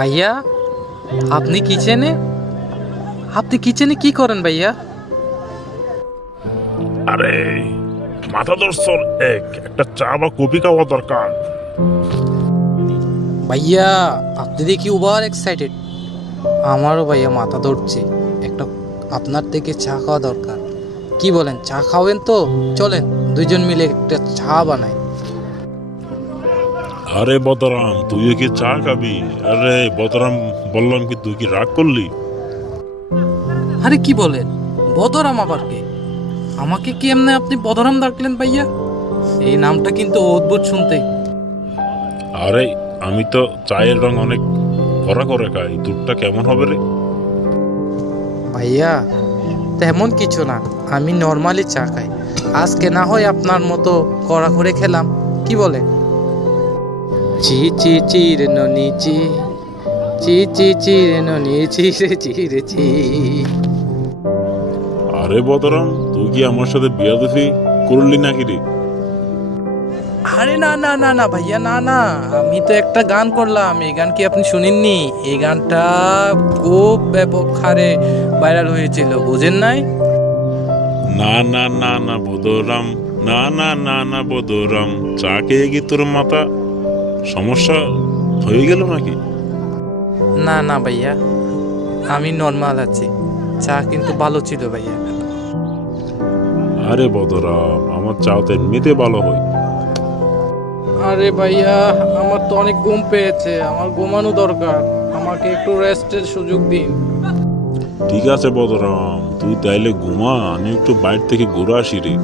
ভাইয়া আপনি কিচেনে? আপনি কিচেনে কি করেন ভাইয়া? আরে মাথা দর্শন এক একটা চা বা কফি খাওয়া দরকার। ভাইয়া আপনি দেখি ওভার এক্সাইটেড আমারও ভাইয়া মাথা ধরছে। একটা আপনার থেকে চা খাওয়া দরকার। কি বলেন চা খাওয়েন তো? চলেন দুইজন মিলে একটা চা বানাই। আরে বদরাম তুইও কি চা খাবি? আরে বদরাম বললাম কি তুই কি রাগ করলি? আরে কি বলেন? বদরাম আবার কে? আমাকে কি এমনি আপনি বদরাম ডাকলেন ভাইয়া? এই নামটা কিন্তু অদ্ভুত শুনতে। আরে আমি তো চায়ের রং অনেক কড়া করে খাই দুধটা কেমন হবে রে? ভাইয়া তেমন কিছু না আমি নর্মালি চা খাই। আজকে না হয় আপনার মতো কড়া করে খেলাম কি বলে চি চি চি রে ননি চি। চি চি চি রে ননি চি রে চি রে চি। আরে বদরাম তুই কি আমার সাথে বিয়া দিবি? করলি নাকি রে? আরে না না না না ভাইয়া না না। আমি তো একটা গান করলাম এই গান কি আপনি শুনেননি? এই গানটা খুব ব্যাপক হারে ভাইরাল হয়েছিল বুঝেন নাই? না না না না বদরাম না না না না বদরাম চা খেয়ে কি তোর মাথা? সমস্যা হয়ে গেল নাকি? না না ভাইয়া আমি নর্মাল আছি। চা কিন্তু ভালো ছিল ভাইয়া। আরে বদরাম আমার চাও তো এমনিতে ভালো হয়। আরে ভাইয়া আমার তো অনেক ঘুম পেয়েছে আমার ঘুমানো দরকার। আমাকে একটু রেস্টের সুযোগ দিন। ঠিক আছে বদরাম তুই তাইলে ঘুমা আমি একটু বাইরে থেকে ঘুরে আসি রে।